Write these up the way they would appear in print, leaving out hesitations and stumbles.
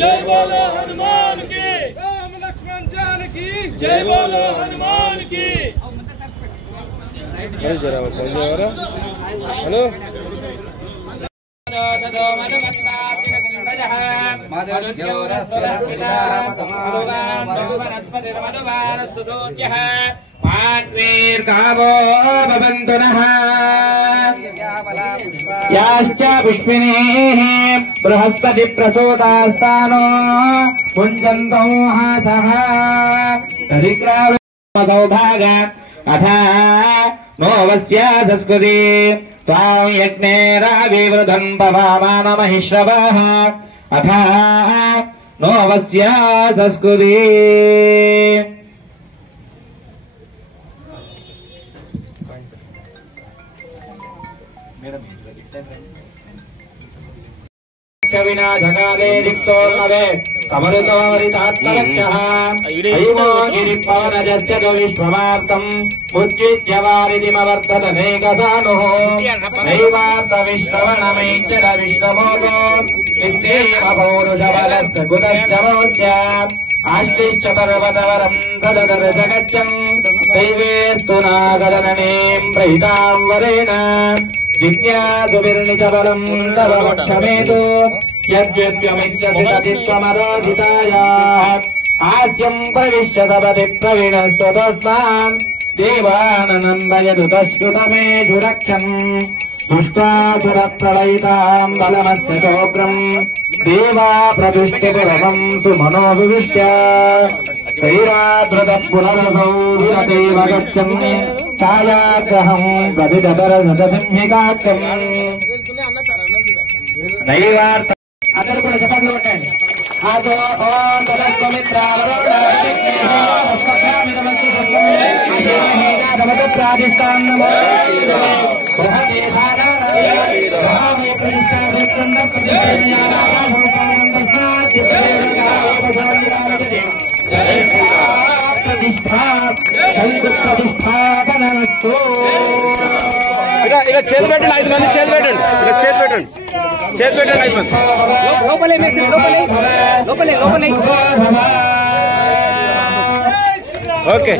जय बोलो हनुमान की। राम लक्ष्मण जानकी जय बोलो हनुमान की। हेलो याश्च पुष्पिणीः बृहस्पति प्रसूतास्तानो पुञ्जन्तो हासः दरिद्रासौभाग अथा नोवस्य संस्कृति त्वां यज्ञेराविवृधं पवामानमहिश्रवः अथा नोवस्य संस्कृति विनाशकाले दिक्तोर्नवे कमरुतोरितात्मरक्षः अयिवो गिरिपवनजस्य तु विश्वमार्तम् उज्जित्यवारितिमवर्ततनेकसानुः नैवार्तविश्रवणमैश्चर विष्णमोदो नित्येव पौरुषबलस्य कुतश्च मोच्य आश्लिश्च पर्वतवरम् तददर जगच्चम् दैवेस्तु नागदननीम् प्रहिताम् वरेण जिज्ञासुभिर्निचबलम् तव वक्षमेतु यद्यद्यमिच्छसि तदित्वमरोधितायाः हास्यम् प्रविश्य तपति प्रवीणस्तु तस्मान् देवानन्दयदुतश्रुतमेषु रक्षन् दुष्टासुरप्रलयिताम् बलमस्य चोग्रम् देवा प्रविष्टपुरमम् सुमनोविविष्ट तैराद्रतः पुनरसौ विरतेव गच्छन् छायाग्रहम् गदिदरसंहिकाख्यम् नैवार्थ అందరూ కూడా చప్పట్లు కొట్టండి ఆదో ఓం प्रतिष्ठापनस्तु ఇలా చేతి పెట్టండి 5 మంది చేతి పెట్టండి ఇలా చేతి పెట్టండి 5 మంది లోపలే లోపలే ఓకే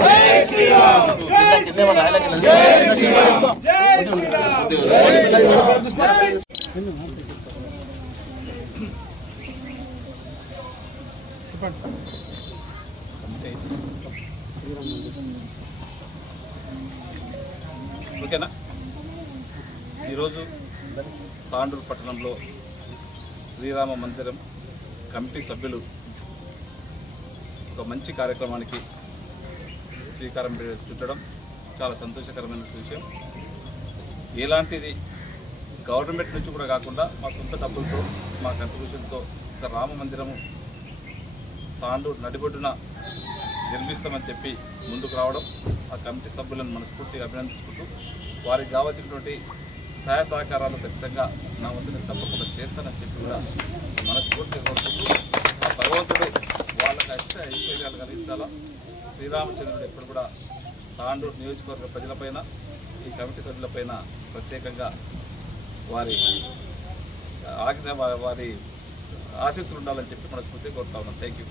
ఓకేనా ఈరోజు తాండూరు పట్టణంలో శ్రీరామ మందిరం కమిటీ సభ్యులు ఒక మంచి కార్యక్రమానికి శ్రీకారం చుట్టడం చాలా సంతోషకరమైన విషయం. ఎలాంటిది గవర్నమెంట్ నుంచి కూడా కాకుండా మా సొంత డబ్బులతో మా కంట్రిబ్యూషన్తో ఒక రామ మందిరము తాండూరు నడిబొడ్డున నిర్మిస్తామని చెప్పి ముందుకు రావడం ఆ కమిటీ సభ్యులను మనస్ఫూర్తిగా అభినందించుకుంటూ వారికి కావాల్సినటువంటి సహాయ సహకారాలు ఖచ్చితంగా నా వంతు నేను తప్పకుండా చేస్తానని చెప్పి కూడా మనస్ఫూర్తిగా కోరుకుంటూ ఆ భగవంతుడు వాళ్ళకి ఐశ్వర్యాలు కలిగించాలా. శ్రీరామచంద్రుడు ఎప్పుడు కూడా తాండూరు నియోజకవర్గ ప్రజలపైన ఈ కమిటీ సభ్యులపైన ప్రత్యేకంగా వారి ఆశీస్సులు ఉండాలని చెప్పి మనస్ఫూర్తిగా కోరుతా ఉన్నాను. Thank you.